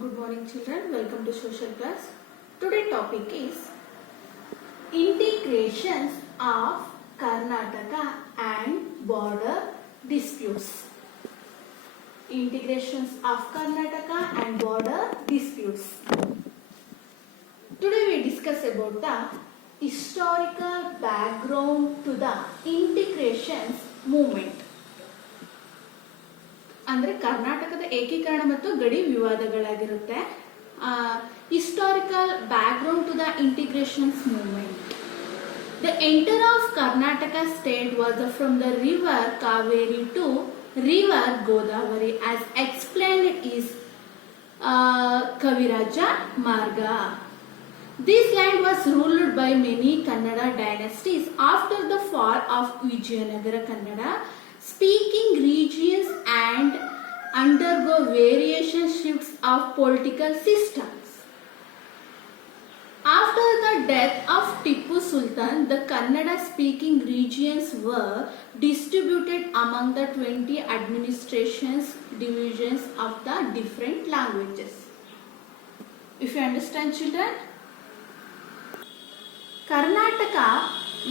Good morning children, welcome to social class. Today topic is integrations of Karnataka and border disputes. Integrations of Karnataka and border disputes. Today we discuss about the historical background to the integrations movement. ಅಂದರೆ ಕರ್ನಾಟಕದ ಏಕೀಕರಣ ಮತ್ತು ಗಡಿ ವಿವಾದಗಳಾಗಿರುತ್ತೆ. Historical background to the integrations movement. The entry of Karnataka state was from the river Kaveri to river Godavari as explained is Kaviraja Marga. This land was ruled by many Kannada dynasties after the fall of Vijayanagara Kannada speaking regions and undergo variation shifts of political systems. After the death of Tipu Sultan, the Kannada speaking regions were distributed among the 20 administrations divisions of the different languages. If you understand children, Karnataka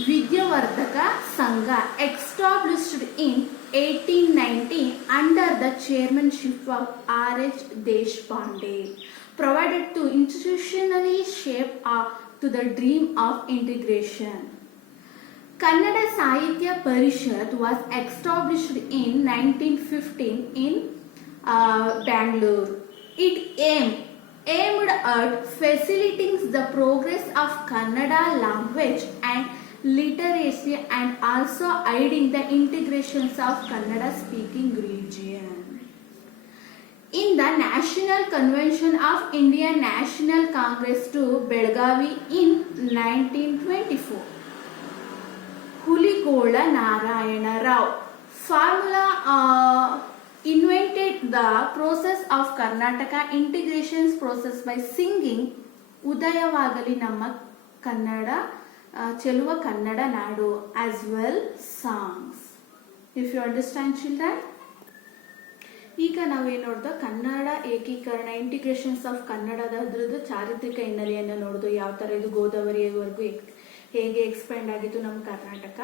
Vidyavardhaka Sangha established in 1890 under the chairmanship of R.H. Deshpande provided to institutionally shape up to the dream of integration. Kannada Sahitya Parishad was established in 1915 in Bangalore. It aimed at facilitating the progress of Kannada language and literacy and also aiding the integrations of Kannada speaking region. In the National Convention of Indian National Congress to Belgavi in 1924, Huligola Narayana Rao formula invented the process of Karnataka integrations process by singing Udayavagali Namma Kannada Cheluva Kannada Nadu as well songs. If you understand children, ಈಗ ನಾವೇನು ನೋಡ್ದೋ ಕನ್ನಡ ಏಕೀಕರಣ integrations of ಕನ್ನಡದ ಅದ್ರದ್ದು ಚಾರಿತ್ರಿಕ ಹಿನ್ನೆಲೆಯನ್ನು ನೋಡ್ದು ಯಾವ ಥರ ಇದು ಗೋದಾವರಿವರೆಗೂ ಹೇಗೆ ಎಕ್ಸ್ಪ್ಯಾಂಡ್ ಆಗಿತ್ತು ನಮ್ಮ ಕರ್ನಾಟಕ,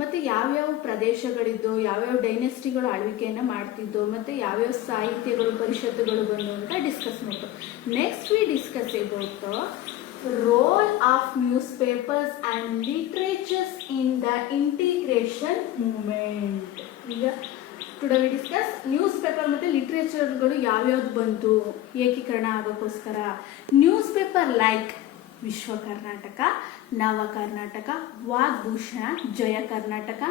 ಮತ್ತು ಯಾವ್ಯಾವ ಪ್ರದೇಶಗಳಿದ್ದು ಯಾವ್ಯಾವ ಡೈನೆಸ್ಟಿಗಳು ಆಳ್ವಿಕೆಯನ್ನು ಮಾಡ್ತಿದ್ದೋ ಮತ್ತು ಯಾವ್ಯಾವ ಸಾಹಿತ್ಯಗಳು ಪರಿಷತ್ತುಗಳು ಬಂದು ಅಂತ ಡಿಸ್ಕಸ್ ಮಾಡ್ತು. Next we discuss about role of newspapers and literatures in the integration movement. ಈಗ today we discuss newspaper ಮತ್ತು ಲಿಟ್ರೇಚರ್ಗಳು ಯಾವ್ಯಾವ್ದು ಬಂತು ಏಕೀಕರಣ ಆಗೋಕ್ಕೋಸ್ಕರ. News paper like Vishwa Karnataka, Nava Karnataka, Vagbhushana, Jaya Karnataka,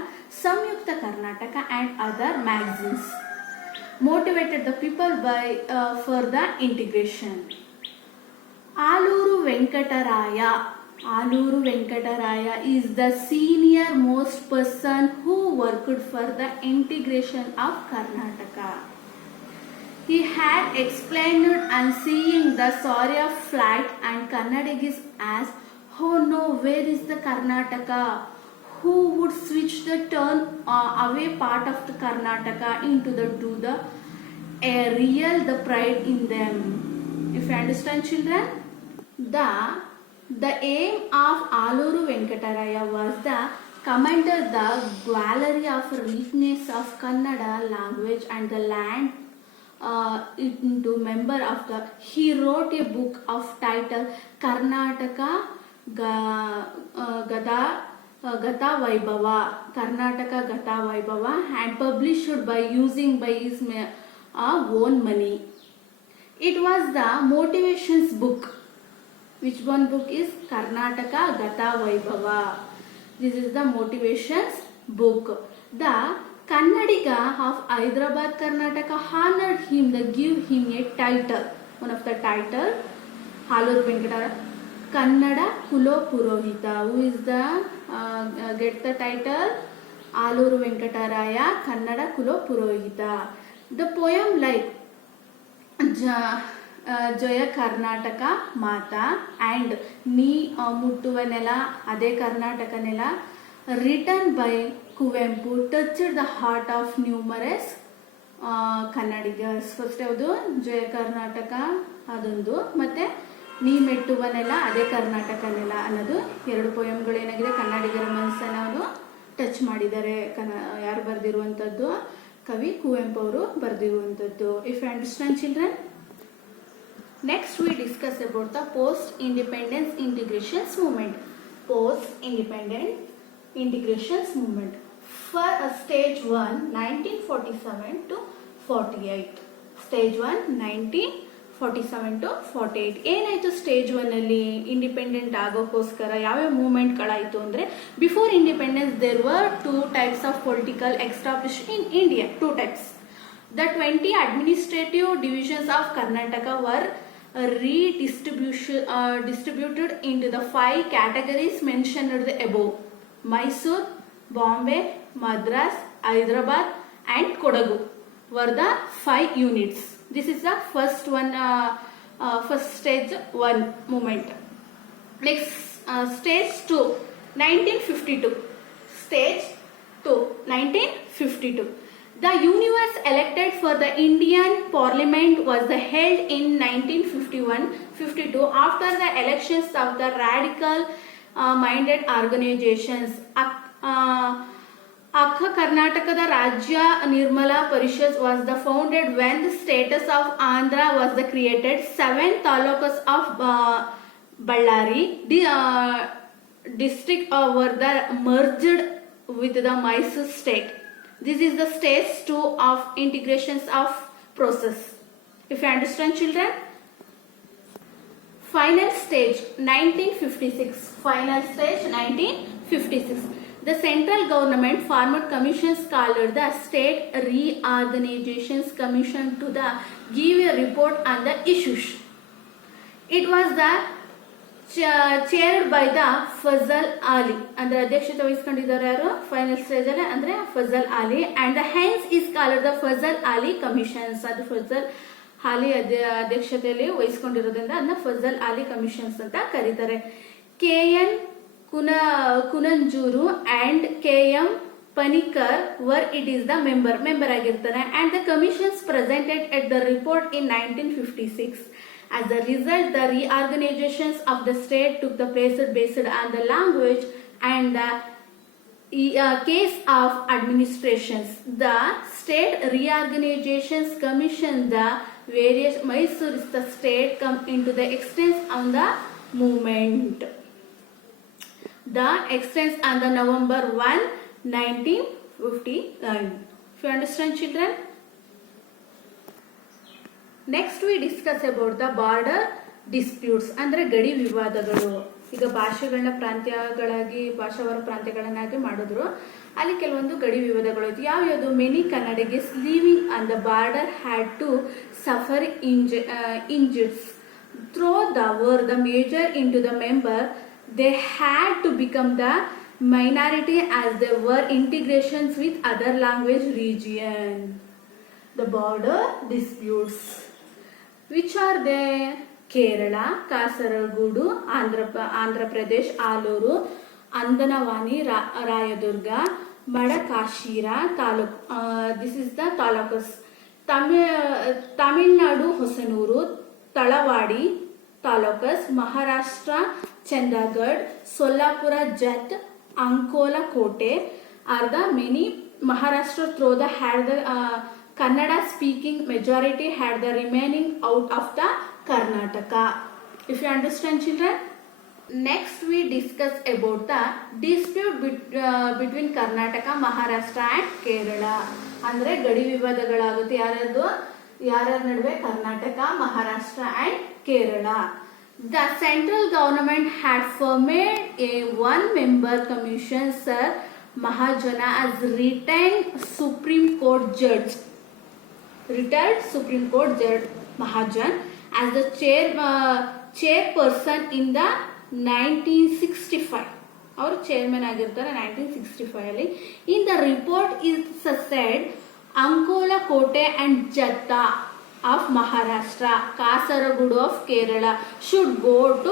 Samyukta Karnataka and other magazines motivated the people by for the integration. Aluru Venkataraya is the senior most person who worked for the integration of Karnataka. He had explained and seeing the story of flight and Kannadagis asked, "Oh no, where is the Karnataka?" Who would switch the turn away part of the Karnataka into the real the pride in them. If you understand children, the aim of Aluru Venkataraya was the commander the glory of richness of Kannada language and the land into member of the. He wrote a book of title Karnataka Gata Vaibhava, Karnataka Gata Vaibhava, and published by using by his own money. It was the motivations book. Which one book is Karnataka Gata Vaibhava? This is the motivations book. The Kannadiga of Hyderabad Karnataka honored him, they give him a title. One of the title, Aluru Venkataraya Kannada Kulo Purohita. Who is the get the title? Aluru Venkataraya Kannada Kulo Purohita. The poem like Jaya Karnataka Mata and Ni Muttuva Nela Ade Karnataka Nela, written by Kuvempu, touched the heart of numerous ಕನ್ನಡಿಗರ್ಸ್. First ಯಾವುದು ಜಯ ಕರ್ನಾಟಕ ಅದೊಂದು, ಮತ್ತೆ ನೀ ಮೆಟ್ಟುವನೆಲ್ಲ ಅದೇ ಕರ್ನಾಟಕನೆಲ್ಲ ಅನ್ನೋದು ಎರಡು ಪೊಯಮ್ಗಳು ಏನಾಗಿದೆ ಕನ್ನಡಿಗರ ಮನಸ್ಸನ್ನು ಅವರು ಟಚ್ ಮಾಡಿದ್ದಾರೆ. ಯಾರು ಬರೆದಿರುವಂಥದ್ದು? ಕವಿ ಕುವೆಂಪು ಅವರು ಬರೆದಿರುವಂಥದ್ದು. If you understand children. Next we discuss about the post-independence integrations movement. Post-independent integrations movement. For stage 1, 1947 to 48. Stage 1, 1947 to 48. ಏನಾಯಿತು ಸ್ಟೇಜ್ 1 ಅಲ್ಲಿ ಇಂಡಿಪೆಂಡೆಂಟ್ ಆಗೋಕ್ಕೋಸ್ಕರ ಯಾವ್ಯಾವ ಮೂವ್ಮೆಂಟ್ಗಳಾಯಿತು ಅಂದರೆ, before independence there were 2 types of political established in India. 2 types. The 20 administrative divisions of Karnataka were distributed into the 5 categories mentioned above. Mysore, Bombay, Madras, Hyderabad and Kodagu were the 5 units. This is the first one, first stage 1 movement. Next stage 2, 1952. Stage 2, 1952. The universe elected for the Indian Parliament was held in 1951-52 after the elections of the radical minded organizations. Akka Karnatakada Rajya Nirmala Parishad was founded when the status of Andhra was created. 7 talukas of Ballari district were merged with the Mysore state. This is the stage 2 of integrations of process. If you understand children. Final stage 1956. Final stage 1956. The central government formed commissions called the State Reorganizations Commission to give a report on the issues. It was the chaired by the Fazal Ali. ಅಂದ್ರೆ ಅಧ್ಯಕ್ಷತೆ ವಹಿಸಿಕೊಂಡಿದ್ದಾರೆ ಯಾರು final stage ಅಲ್ಲಿ ಅಂದ್ರೆ Fazal Ali, and Hans is called the Fazal Ali commissions. ಅದು ಫಜಲ್ ಅಲಿ ಅಧ್ಯಕ್ಷತೆಯಲ್ಲಿ ವಹಿಸಿಕೊಂಡಿರೋದ್ರಿಂದ ಅದನ್ನ Fazal Ali commissions ಅಂತ ಕರೀತಾರೆ. KN Kunzru and KM Panikkar were it is the member ಆಗಿರ್ತಾರೆ. And the commissions presented at the report in 1956. As a result, the reorganizations of the state took the place based on the language and the case of administrations. The State Reorganizations Commission, the various Mysore is the state come into the extents on the movement. The extents on the November 1, 1959. If you understand children. Next we discuss about the border disputes ಅಂದರೆ ಗಡಿ ವಿವಾದಗಳು. ಈಗ ಭಾಷೆಗಳನ್ನ ಭಾಷಾವಾರ ಪ್ರಾಂತ್ಯಗಳನ್ನಾಗಿ ಮಾಡಿದ್ರು, ಅಲ್ಲಿ ಕೆಲವೊಂದು ಗಡಿ ವಿವಾದಗಳು ಇತ್ತು. ಯಾವ್ಯಾವುದು? Many Kannadigas living on the border had to suffer injuries through the war the major in to the member they had to become the minority as they were integrations with other language region. The border disputes. Which are they? Kerala, Kasaragod, Andhra Pradesh, Aluru, Andanavani, Rayadurga, Madakashira, Taluk. This is the talukas. Tamil Nadu, Hosanuru, Talavadi, talukas. Maharashtra, Chandigarh, Solapura, Jat, Ankola, Kote are the many. Maharashtra through the had the Kannada speaking majority had the remaining out of the Karnataka. If you understand children. Next we discuss about the dispute between Karnataka, Maharashtra and Kerala. ಅಂದ್ರೆ ಗಡಿ ವಿವಾದಗಳಾಗುತ್ತೆ ಯಾರ್ಯಾರ ನಡುವೆ? Karnataka, Maharashtra and Kerala. The central government had formed a one-member commission, Sir Mahajana, as retired Supreme Court judge Mahajan as the chairperson in the 1965. ಅವರು chairman ಆಗಿರ್ತಾರೆ 1965 ಅಲ್ಲಿ. In the report is said Ankola, Kote and Jatta of Maharashtra, Kasaragod of Kerala should go to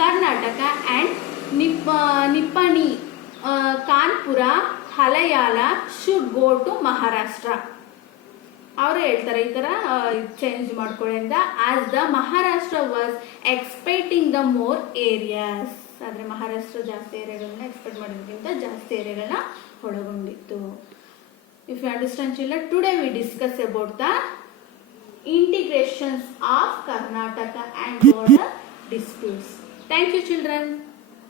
Karnataka and Nippani, Kanpura, Haliyal should go to Maharashtra. ಅವರು ಹೇಳ್ತಾರೆ ಈ ತರ change ಮಾಡ್ಕೊಳ್ಳಿ ಅಂತ. As the Maharashtra was expecting the more areas, ಆದ್ರೆ ಮಹಾರಾಷ್ಟ್ರ ಜಾಸ್ತಿ ಏರಿಯಾಗಳನ್ನ expect ಮಾಡೋದಕ್ಕಿಂತ ಜಾಸ್ತಿ ಏರಿಯಾಗಳನ್ನ ಒಳಗೊಂಡಿತ್ತು. If you understand children, today we discuss about the integrations of Karnataka and border disputes. Thank you children.